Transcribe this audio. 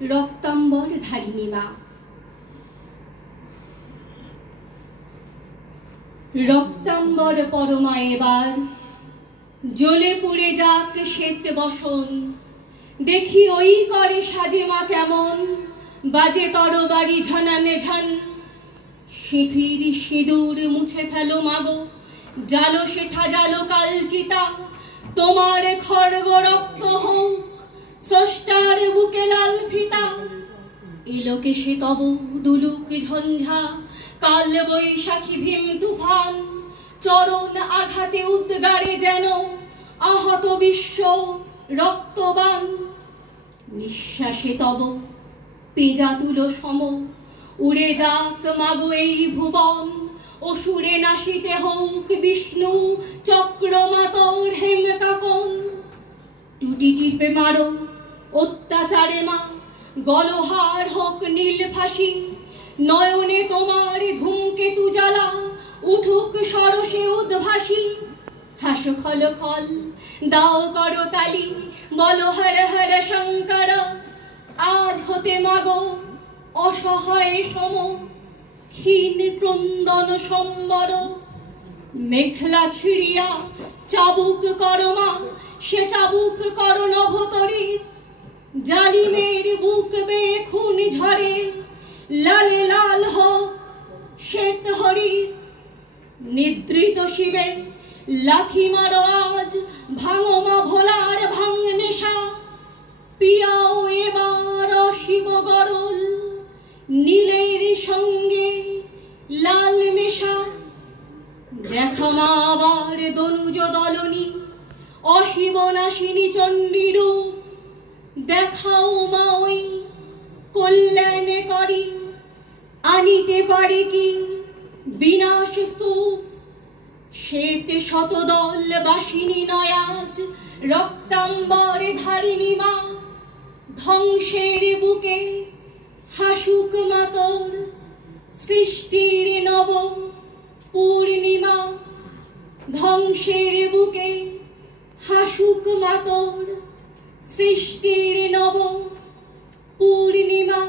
রক্তাম্বর ধারিণী মা। রক্তাম্বর পরমা এবার জ্বলে পুড়ে যাক শ্বেত বসন, দেখি ওই করে সাজে মা কেমন, বাজে তরবারি ঝনানে ঝন। সিঁথির সিঁদুর মুছে ফেলো মাগো, জালো শেঠা জালো কাল চিতা, তোমার খড়গ রক্ত হোক স্রষ্টার বুকে লাল ফিতা। এলোকে সে তব দুলুক ঝঞ্ঝা, কাল বৈশাখী ভীম তুফান, চরণ আঘাতে উদ্গারে যেন আহত বিশ্ব রক্তবান। নিঃশ্বাসে তব পেজা তুলো সম, উড়ে যাক মাগো এই ভুবন, অসুরে নাশিতে হোক বিষ্ণু চক্রমাতর হেম কাকন। টুটি টিপে মারো অত্যাচারে মা, গলহার হোক নীল ফাঁসি, নয়নে তোমার ধূমকেতু জ্বালা, উঠুক সরসে উদ্ভাসী। হাসো খল খল দাও করো তালি, বলো হর হর শঙ্কর। আজ হতে মাগো অসহায় সম, ক্ষীণ ক্রন্দন সম্বর। মেখলা ছিড়িয়া চাবুক করো মা, সে চাবুক করো নভতরিত। জালিমের বুক বেয়ে খুন ঝরে, লালে লাল হোক শ্বেত হরিত। নিদ্রিত শিবে লাথি মারো আজ, ভাঙো মা ভোলার ভাঙ নেশা। পিয়াও এবার শিব গরল, নীলের সঙ্গে লাল মেশা। দেখা মা আবার দনুজ দলনী, অশিব নাশিনী চণ্ডী রূপ। দেখাও মা ওই কল্যাণে করি, আনিতে পারে কি বিনাশ স্তূপ। শ্বেতে শতদল বাসিনী নয় আজ, রক্তাম্বর ধারিণী মা। ধ্বংসের বুকে হাসুক মাতর, সৃষ্টির নব পূর্ণিমা। ধ্বংসের বুকে হাসুক মাতর, সৃষ্টির নব পূর্ণিমা।